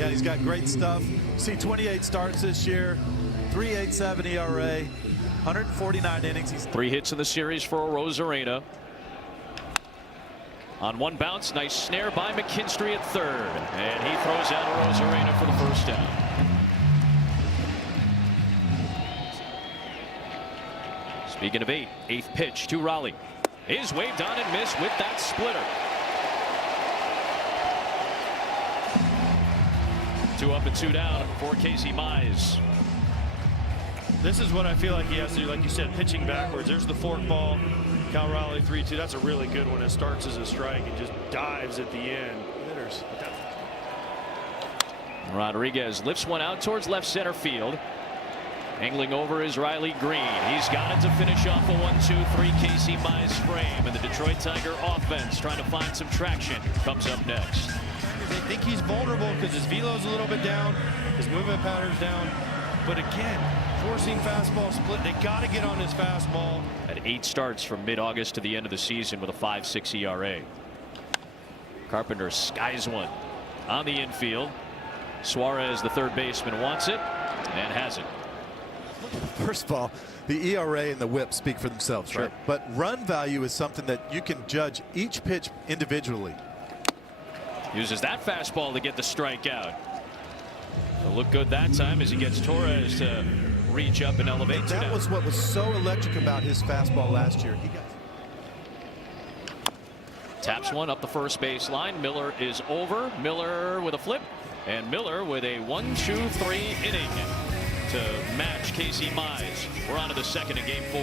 Yeah, he's got great stuff. See 28 starts this year, 3.87 ERA, 149 innings. He's 3 hits in the series for Rosarena. On one bounce, nice snare by McKinstry at third. And he throws out Rosarena for the first down. Speaking of 8th pitch to Raleigh. Is waved on and missed with that splitter. 2 up and 2 down for Casey Mize. This is what I feel like he has to do, like you said, pitching backwards. There's the fork ball. Cal Raleigh 3-2. That's a really good one. It starts as a strike and just dives at the end. Hitters. Rodriguez lifts one out towards left center field. Angling over is Riley Green. He's got it to finish off a 1-2-3 Casey Mize frame. And the Detroit Tiger offense trying to find some traction comes up next. They think he's vulnerable because his velo's a little bit down, his movement pattern's down. But again, forcing fastball split. They got to get on his fastball. At 8 starts from mid-August to the end of the season with a 5.6 ERA. Carpenter skies one on the infield. Suarez, the third baseman, wants it and has it. First of all, the ERA and the WHIP speak for themselves, sure, right? But run value is something that you can judge each pitch individually. Uses that fastball to get the strikeout. It'll look good that time as he gets Torres to reach up and elevate. That was what was so electric about his fastball last year. He got taps one up the first base line. Miller is over. Miller with a flip, and Miller with a 1-2-3 inning to match Casey Mize. We're on to the second of game 4.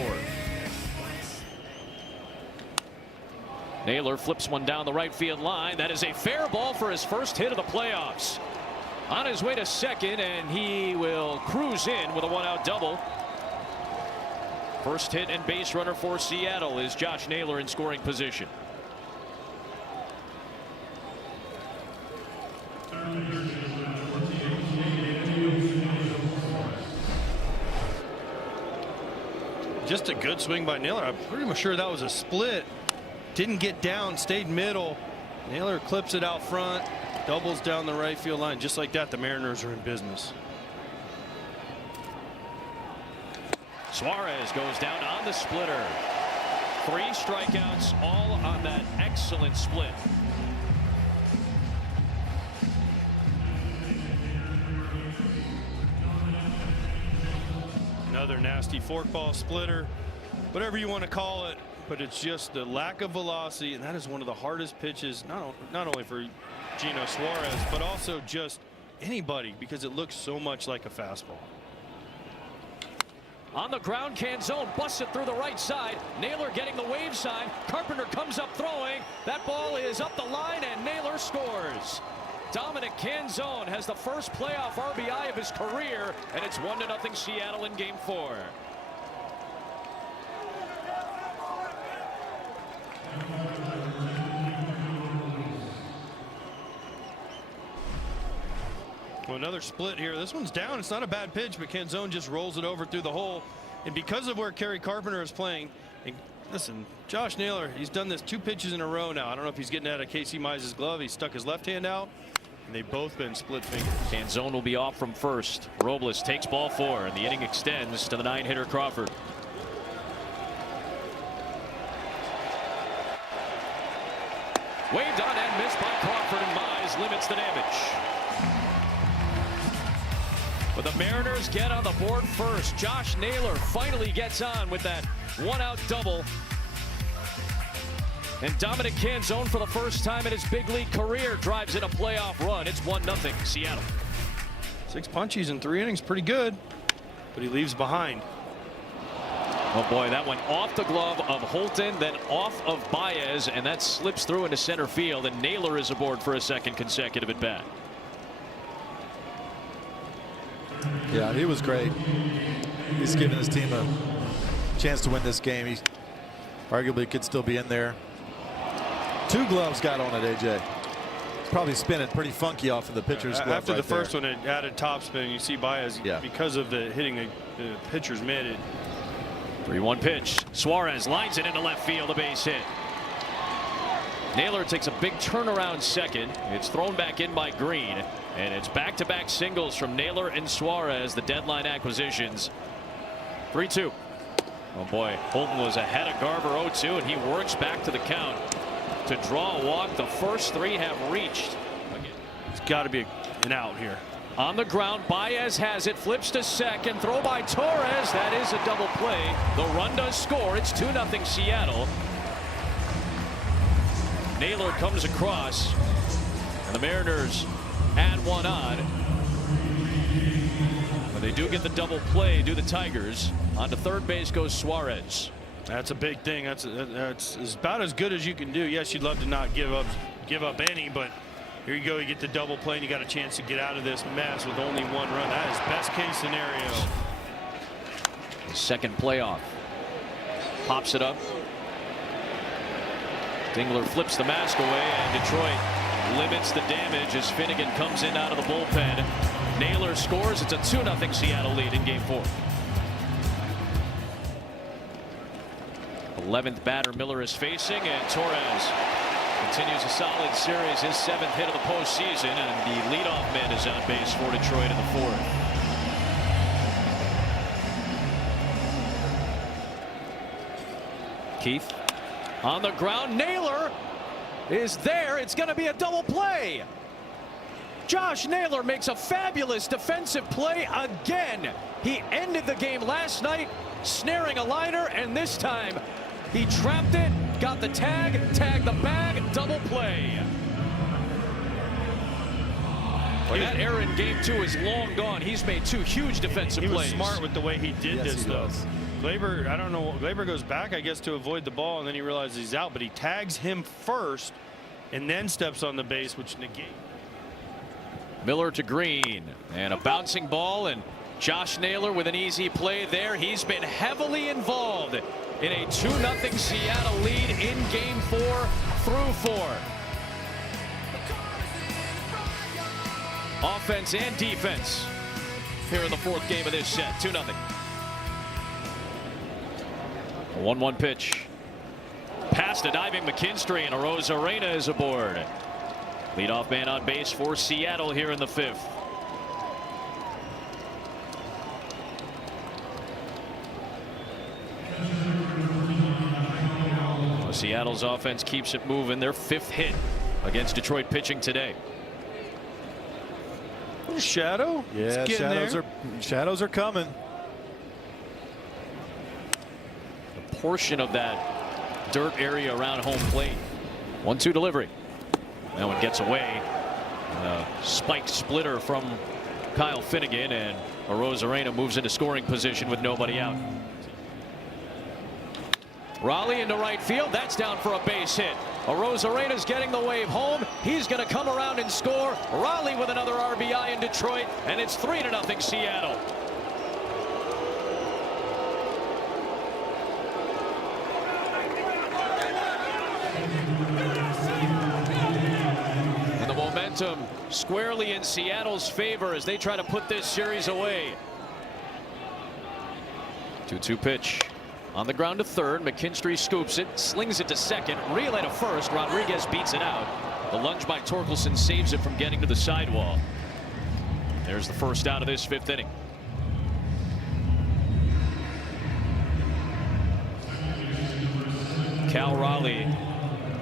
Naylor flips one down the right field line. That is a fair ball for his first hit of the playoffs. On his way to second, and he will cruise in with a 1-out double. First hit and base runner for Seattle is Josh Naylor in scoring position. Just a good swing by Naylor. I'm pretty much sure that was a split. Didn't get down, stayed middle. Naylor clips it out front, doubles down the right field line. Just like that, the Mariners are in business. Suarez goes down on the splitter. 3 strikeouts, all on that excellent split. Another nasty forkball splitter, whatever you want to call it, but it's just the lack of velocity, and that is one of the hardest pitches, not only for Gino Suarez, but also just anybody, because it looks so much like a fastball. On the ground, Canzone busts it through the right side. Naylor getting the wave sign. Carpenter comes up throwing. That ball is up the line, and Naylor scores. Dominic Canzone has the first playoff RBI of his career, and it's 1-0 Seattle in game 4. Well, another split here. This one's down. It's not a bad pitch, but Canzone just rolls it over through the hole. And because of where Kerry Carpenter is playing, and listen, Josh Naylor, he's done this 2 pitches in a row now. I don't know if he's getting out of Casey Mize's glove. He stuck his left hand out, and they've both been split fingers. Canzone will be off from first. Robles takes ball 4, and the inning extends to the 9-hitter Crawford. Waved on and missed by Crawford, and Mize limits the damage. But the Mariners get on the board first. Josh Naylor finally gets on with that 1-out double. And Dominic Canzone, for the first time in his big league career, drives in a playoff run. It's 1-0 Seattle. 6 punchies in 3 innings, pretty good, but he leaves behind. Oh boy, that went off the glove of Holton, then off of Baez, and that slips through into center field, and Naylor is aboard for a second consecutive at bat. Yeah, he was great. He's giving his team a chance to win this game. He arguably could still be in there. 2 gloves got on it, AJ. Probably spinning pretty funky off of the pitcher's glove. After the first one, it added topspin. You see Baez, because of the hitting the pitcher's mitt. 3-1 pitch. Suarez lines it into left field, a base hit. Naylor takes a big turnaround second. It's thrown back in by Green. And it's back-to-back singles from Naylor and Suarez, the deadline acquisitions. 3-2. Oh boy, Holton was ahead of Garver 0-2, and he works back to the count to draw a walk. The first three have reached. It's got to be an out here. On the ground, Baez has it, flips to second, throw by Torres. That is a double play. The run does score. It's 2-0 Seattle. Naylor comes across, and the Mariners add one on. But they do get the double play, do the Tigers. On to third base goes Suarez. That's a big thing. That's about as good as you can do. Yes, you'd love to not give up any, but here you go. You get the double play, and you got a chance to get out of this mess with only one run. That is best case scenario. The second playoff. Pops it up. Dingler flips the mask away, and Detroit limits the damage as Finnegan comes in out of the bullpen. Naylor scores. It's a 2-0 Seattle lead in Game 4. 11th batter Miller is facing, and Torres continues a solid series, his 7th hit of the postseason, and the leadoff man is on base for Detroit in the 4th. Keith on the ground. Naylor is there. It's going to be a double play. Josh Naylor makes a fabulous defensive play again. He ended the game last night snaring a liner, and this time he trapped it, got the tag, tagged the bag, double play. Well, that error in Game 2 is long gone. He's made 2 huge defensive plays. He was smart with the way he did this, though. Gleyber, I don't know. Gleyber goes back, I guess, to avoid the ball, and then he realizes he's out, but he tags him first and then steps on the base, which negates. Miller to Green, and a bouncing ball, and Josh Naylor with an easy play there. He's been heavily involved in a 2-0 Seattle lead in Game 4 through 4. Offense and defense here in the 4th game of this set. 2-0. A 1-1 pitch. Past a diving McKinstry, and Arozarena is aboard. Leadoff man on base for Seattle here in the 5th. Well, Seattle's offense keeps it moving. Their 5th hit against Detroit pitching today. Shadow? Yeah, shadows are coming. A portion of that dirt area around home plate. 1-2 delivery. That one gets away. Spiked splitter from Kyle Finnegan, and Arozarena moves into scoring position with nobody out. Raleigh into right field. That's down for a base hit. Arozarena's getting the wave home. He's going to come around and score. Raleigh with another RBI in Detroit, and it's 3-0 Seattle. And the momentum squarely in Seattle's favor as they try to put this series away. 2-2 pitch. On the ground to third. McKinstry scoops it, slings it to second, relay to first. Rodriguez beats it out. The lunge by Torkelson saves it from getting to the sidewall. There's the first out of this 5th inning. Cal Raleigh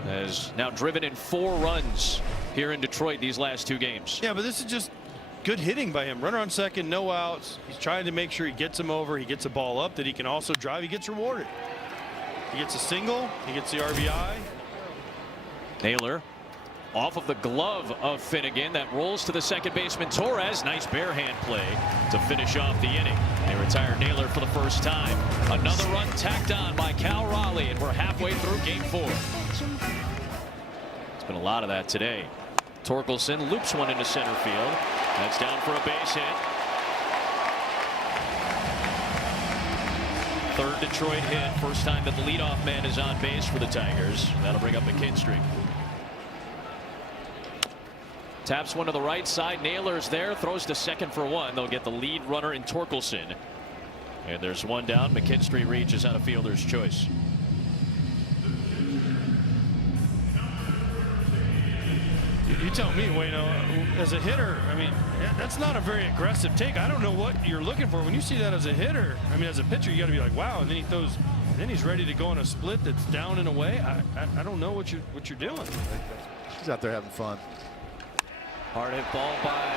has now driven in 4 runs here in Detroit these last 2 games. Yeah, but this is just good hitting by him. Runner on second, no outs. He's trying to make sure he gets him over. He gets a ball up that he can also drive. He gets rewarded. He gets a single. He gets the RBI. Naylor off of the glove of Finnegan. That rolls to the second baseman Torres. Nice bare hand play to finish off the inning. They retire Naylor for the first time. Another run tacked on by Cal Raleigh, and we're halfway through Game 4. It's been a lot of that today. Torkelson loops one into center field. That's down for a base hit. 3rd Detroit hit. First time that the leadoff man is on base for the Tigers. That'll bring up McKinstry. Taps one to the right side. Naylor's there. Throws to second for 1. They'll get the lead runner in Torkelson. And there's one down. McKinstry reaches on a fielder's choice. You tell me, Wayno, as a hitter, I mean, that's not a very aggressive take. I don't know what you're looking for when you see that as a hitter. I mean, as a pitcher, you got to be like, wow, and then he throws, then he's ready to go on a split that's down and away. I don't know what you're doing. He's out there having fun. Hard hit ball by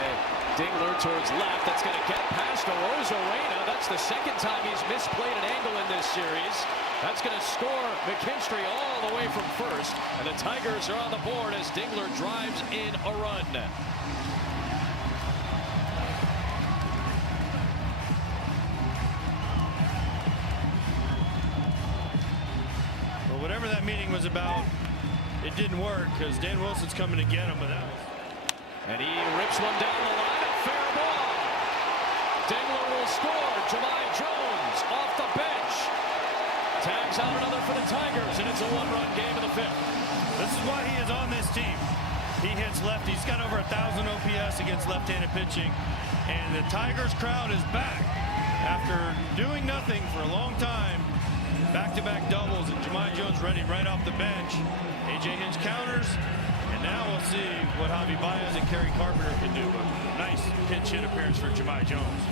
Dingler towards left. That's going to get past Arozarena. That's the second time he's misplayed an angle in this series. That's going to score McKinstry all the way from first. And the Tigers are on the board as Dingler drives in a run. Well, whatever that meeting was about, it didn't work because Dan Wilson's coming to get him. But that was... And he rips one down the line. A fair ball. Dingler will score. Jahmai Jones off the bench. Tags out another for the Tigers, and it's a one-run game in the fifth. This is why he is on this team. He hits left. He's got over 1,000 OPS against left-handed pitching. And the Tigers crowd is back after doing nothing for a long time. Back-to-back doubles, and Jahmai Jones ready right off the bench. A.J. Hinch counters. And now we'll see what Javi Baez and Kerry Carpenter can do. But nice pinch hit appearance for Jahmai Jones.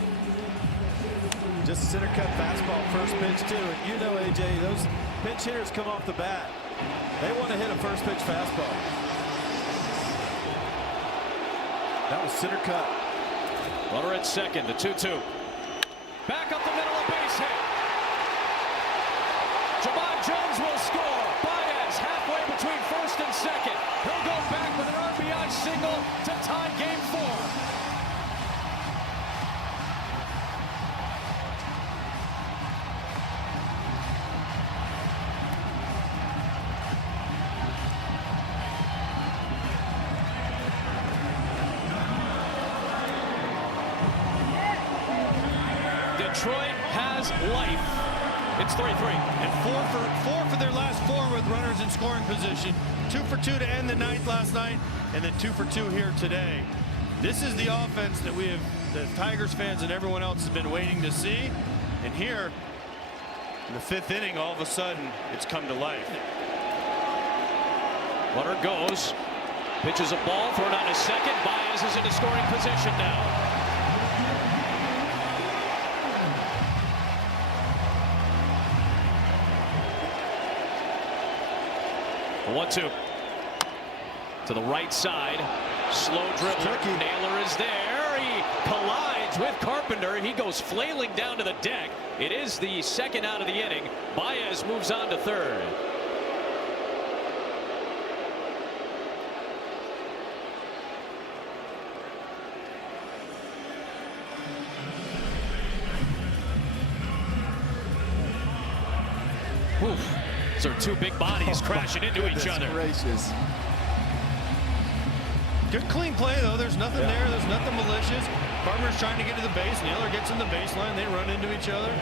Just a center cut fastball first pitch too. And you know, AJ, those pinch hitters come off the bat. They want to hit a first pitch fastball. That was center cut. Runner at second, the 2-2. Back up the middle, a base hit. Jahmai Jones will score. Baez halfway between first and second. He'll go back with an RBI single to tie game 4. Detroit has life. It's 3-3. And four for their last 4 with runners in scoring position. 2 for 2 to end the ninth last night, and then 2 for 2 here today. This is the offense that the Tigers fans and everyone else has been waiting to see. And here, in the 5th inning, all of a sudden, it's come to life. Runner goes, pitches a ball, thrown out to second. Baez is in a scoring position now. 1-2 to the right side. Slow dribbler. Naylor is there. He collides with Carpenter. He goes flailing down to the deck. It is the second out of the inning. Baez moves on to third. Oof. These are 2 big bodies crashing into each other. Gracious. Good clean play though. There's nothing there. There's nothing malicious. Carpenter's trying to get to the base. Naylor gets in the baseline. They run into each other.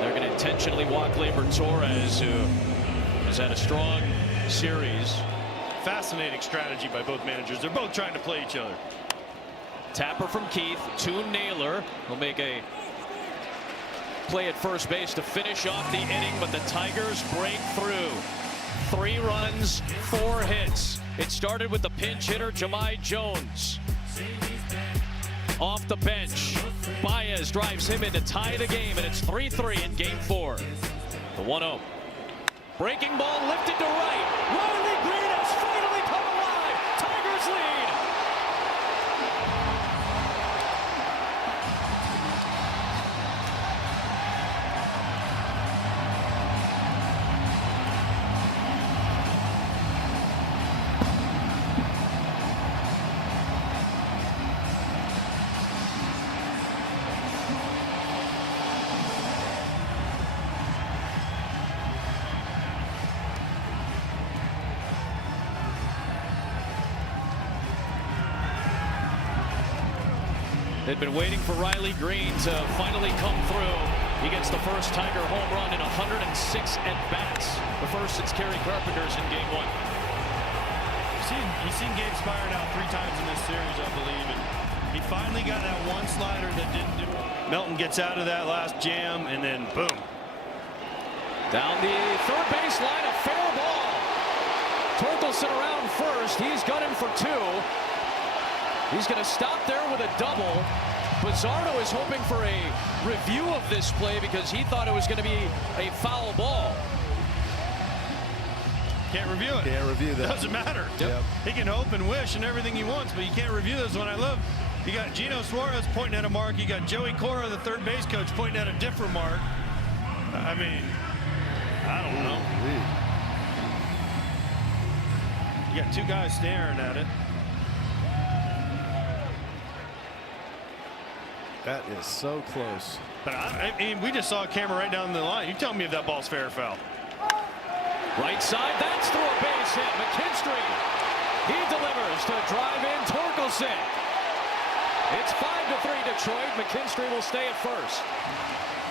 They're going to intentionally walk Gleyber Torres, who has had a strong series. Fascinating strategy by both managers. They're both trying to play each other. Tapper from Keith to Naylor. He'll make a play at first base to finish off the inning, but the Tigers break through. 3 runs, 4 hits. It started with the pinch hitter Jahmai Jones. Off the bench, Baez drives him in to tie the game, and it's 3-3 in game 4. The 1-0. Breaking ball lifted to right. Riley Green has finally come alive. Tigers lead. They'd been waiting for Riley Green to finally come through. He gets the first Tiger home run in 106 at-bats. The first since Kerry Carpenter's in game 1. You've seen Gabe Spire now 3 times in this series, I believe. And he finally got that one slider that didn't do it. Melton gets out of that last jam, and then boom. Down the third base line, a fair ball. Torkel Nicholson around first. He's gunning for 2. He's going to stop there with a double. Bizzardo is hoping for a review of this play because he thought it was going to be a foul ball. Can't review it. Can't review that. Doesn't matter. Yep. He can hope and wish and everything he wants, but you can't review this one. I love. You got Gino Suarez pointing at a mark. You got Joey Cora, the third base coach, pointing at a different mark. I mean, I don't know. You got 2 guys staring at it. That is so close. But I mean, we just saw a camera right down the line. You tell me if that ball's fair or foul. Right side, that's through a base hit. McKinstry, he delivers to drive in Torkelson. It's 5-3 Detroit. McKinstry will stay at first.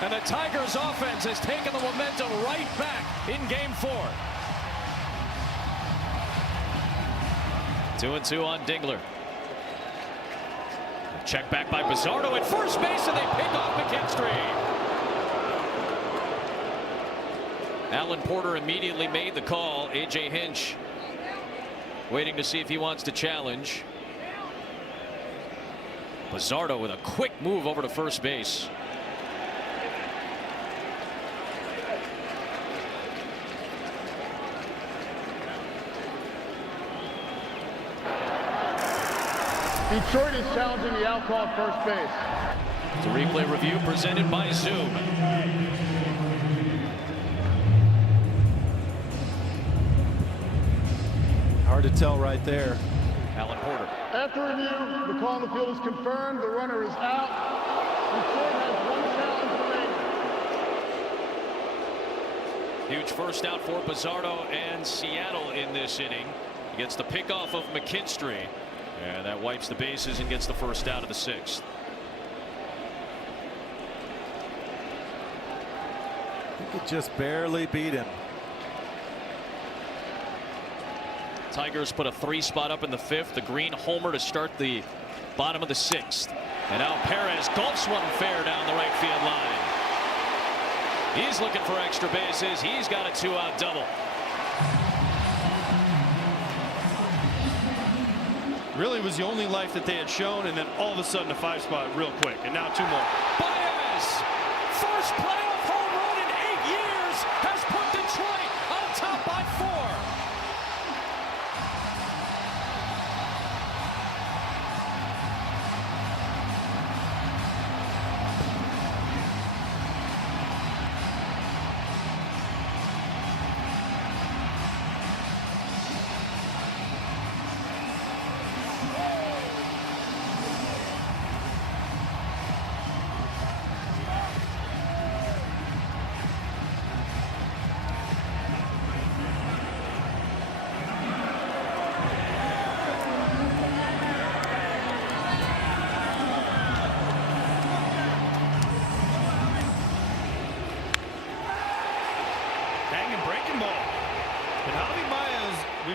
And the Tigers offense has taken the momentum right back in game 4. 2-2 on Dingler. Check back by Bizzardo at first base, and they pick off McKinstry. Alan Porter immediately made the call. A.J. Hinch waiting to see if he wants to challenge. Bizzardo with a quick move over to first base. Detroit is challenging the out call at first base. The replay review presented by Zoom. Hard to tell right there. Alan Porter. After review, the call on the field is confirmed. The runner is out. Detroit has 1 challenge remaining. Huge first out for Bizzardo and Seattle in this inning. He gets the pickoff of McKinstry. And that wipes the bases and gets the first out of the 6th. He could just barely beat him. Tigers put a 3 spot up in the 5th. The Green homer to start the bottom of the 6th. And now Perez gulps one fair down the right field line. He's looking for extra bases. He's got a 2-out double. Really was the only life that they had shown, and then all of a sudden a 5 spot real quick, and now 2 more. Baez, first playoff home run in 8 years, has put Detroit on top by 4.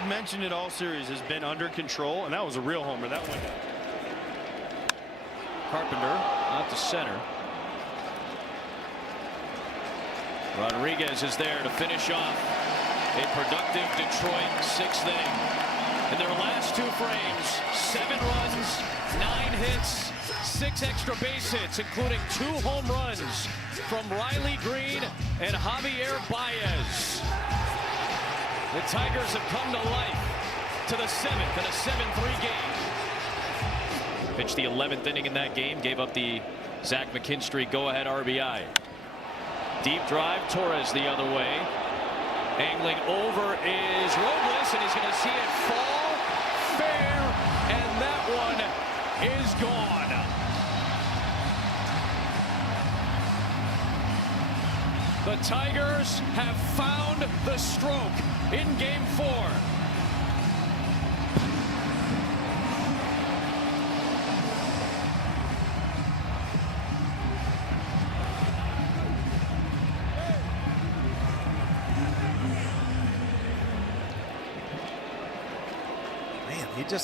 Mentioned it all series, has been under control, and that was a real homer. That one. Carpenter out to center. Rodriguez is there to finish off a productive Detroit 6th inning. In their last 2 frames, 7 runs, 9 hits, 6 extra base hits, including 2 home runs from Riley Green and Javier Baez. The Tigers have come to life to the 7th in a 7-3 game. Pitched the 11th inning in that game, gave up the Zach McKinstry go-ahead RBI. Deep drive, Torres the other way. Angling over is Robles, and he's going to see it fall fair, and that one is gone. The Tigers have found the stroke in game 4.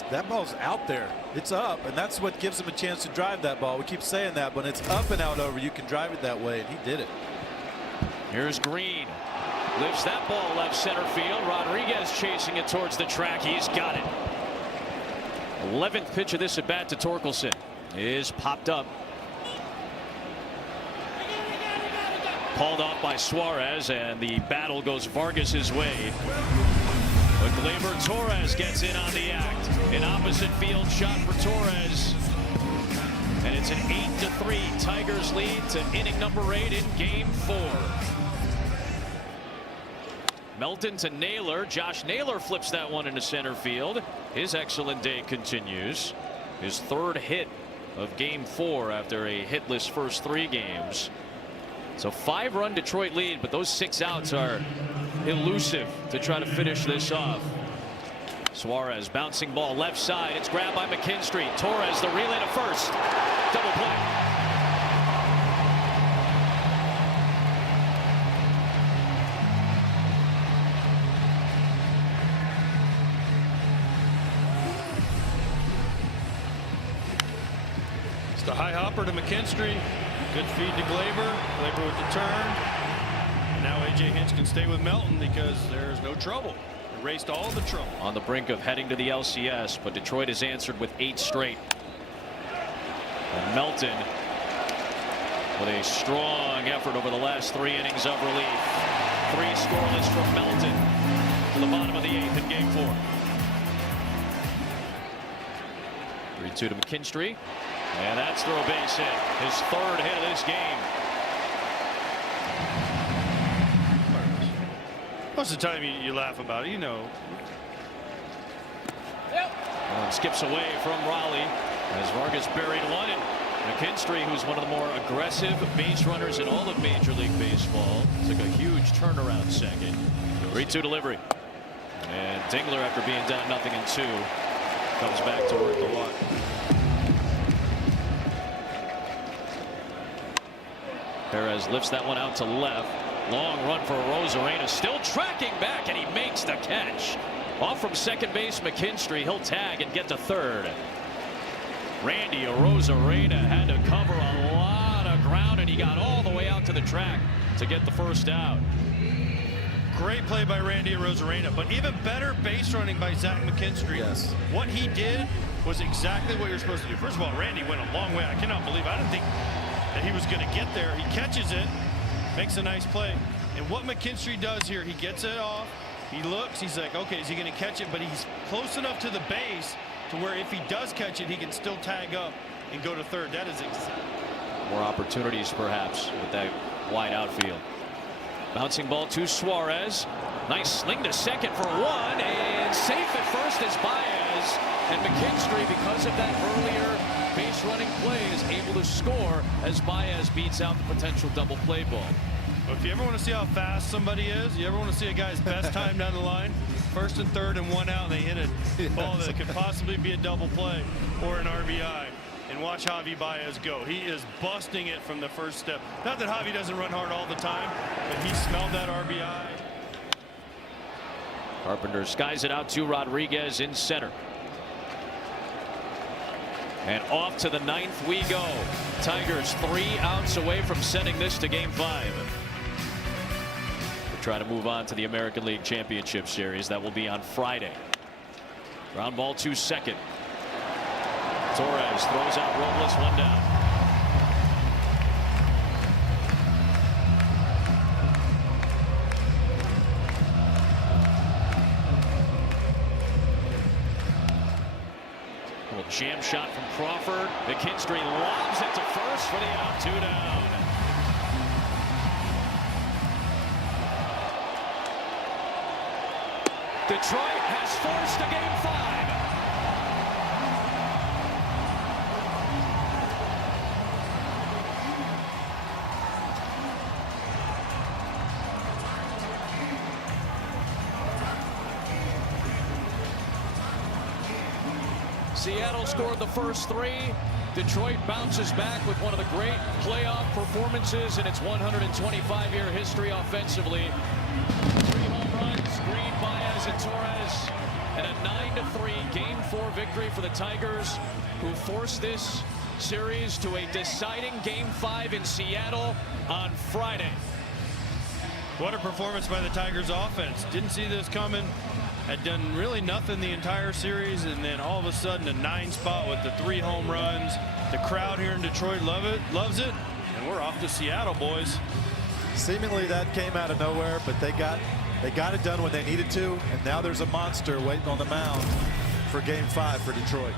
That ball's out there. It's up, and that's what gives him a chance to drive that ball. We keep saying that, but it's up and out over. You can drive it that way, and he did it. Here's Green. Lifts that ball left center field. Rodriguez chasing it towards the track. He's got it. 11th pitch of this at bat to Torkelson is popped up. Called off by Suarez, and the battle goes Vargas's way. But Gleyber Torres gets in on the act. An opposite field shot for Torres. And it's an 8-3 Tigers lead to inning number 8 in game 4. Melton to Naylor. Josh Naylor flips that one into center field. His excellent day continues. His 3rd hit of game 4 after a hitless first 3 games. So 5-run Detroit lead, but those 6 outs are elusive to try to finish this off. Suarez bouncing ball left side. It's grabbed by McKinstry. Torres the relay to first. Double play. It's the high hopper to McKinstry. Good feed to Gleyber. Gleyber with the turn. And now A.J. Hinch can stay with Melton because there's no trouble. Erased all the trouble. On the brink of heading to the LCS, but Detroit has answered with 8 straight. And Melton with a strong effort over the last 3 innings of relief. 3 scoreless from Melton to the bottom of the 8th in game 4. 3-2 to McKinstry. And that's through a base hit. His 3rd hit of this game. Most of the time you laugh about it, you know. Skips away from Raleigh as Vargas buried one. And McKinstry, who's one of the more aggressive base runners in all of Major League Baseball, took a huge turnaround second. 3-2 delivery. And Dingler, after being down 0-2, comes back to work the walk. Perez lifts that one out to left. Long run for Rosarena, still tracking back, and he makes the catch. Off from second base, McKinstry. He'll tag and get to 3rd. Randy Rosarena had to cover a lot of ground, and he got all the way out to the track to get the 1st out. Great play by Randy Rosarena, but even better base running by Zach McKinstry. Yes. What he did was exactly what you're supposed to do. First of all, Randy went a long way. I cannot believe, I didn't think that he was going to get there. He catches it, makes a nice play. And what McKinstry does here, he gets it off, he looks, he's like, okay, is he going to catch it? But he's close enough to the base to where if he does catch it, he can still tag up and go to 3rd. That is more opportunities perhaps with that wide outfield. Bouncing ball to Suarez. Nice sling to second for 1, and safe at first is Baez. And McKinstry, because of that earlier base running play, is able to score as Baez beats out the potential double play ball. Well, if you ever want to see how fast somebody is, you ever want to see a guy's best time down the line, 1st and 3rd and 1 out, and they hit a ball that could possibly be a double play or an RBI. And watch Javi Baez go. He is busting it from the first step. Not that Javi doesn't run hard all the time, but he smelled that RBI. Carpenter skies it out to Rodriguez in center. And off to the 9th we go. Tigers 3 outs away from sending this to game 5. We're trying to move on to the American League Championship Series. That will be on Friday. Ground ball to second. Torres throws out Robles, 1 down. Little jam shot from Crawford. McKinstry lobs it to first for the out, 2 down. Detroit has forced a game 5. Seattle scored the first 3. Detroit bounces back with one of the great playoff performances in its 125-year history offensively. 3 home runs, Green, Baez, and Torres, and a 9-3 Game 4 victory for the Tigers, who forced this series to a deciding Game 5 in Seattle on Friday. What a performance by the Tigers offense. Didn't see this coming. Had done really nothing the entire series, and then all of a sudden a 9 spot with the 3 home runs. The crowd here in Detroit loves it, and we're off to Seattle, boys. Seemingly that came out of nowhere, but they got it done when they needed to, and now there's a monster waiting on the mound for Game 5 for Detroit.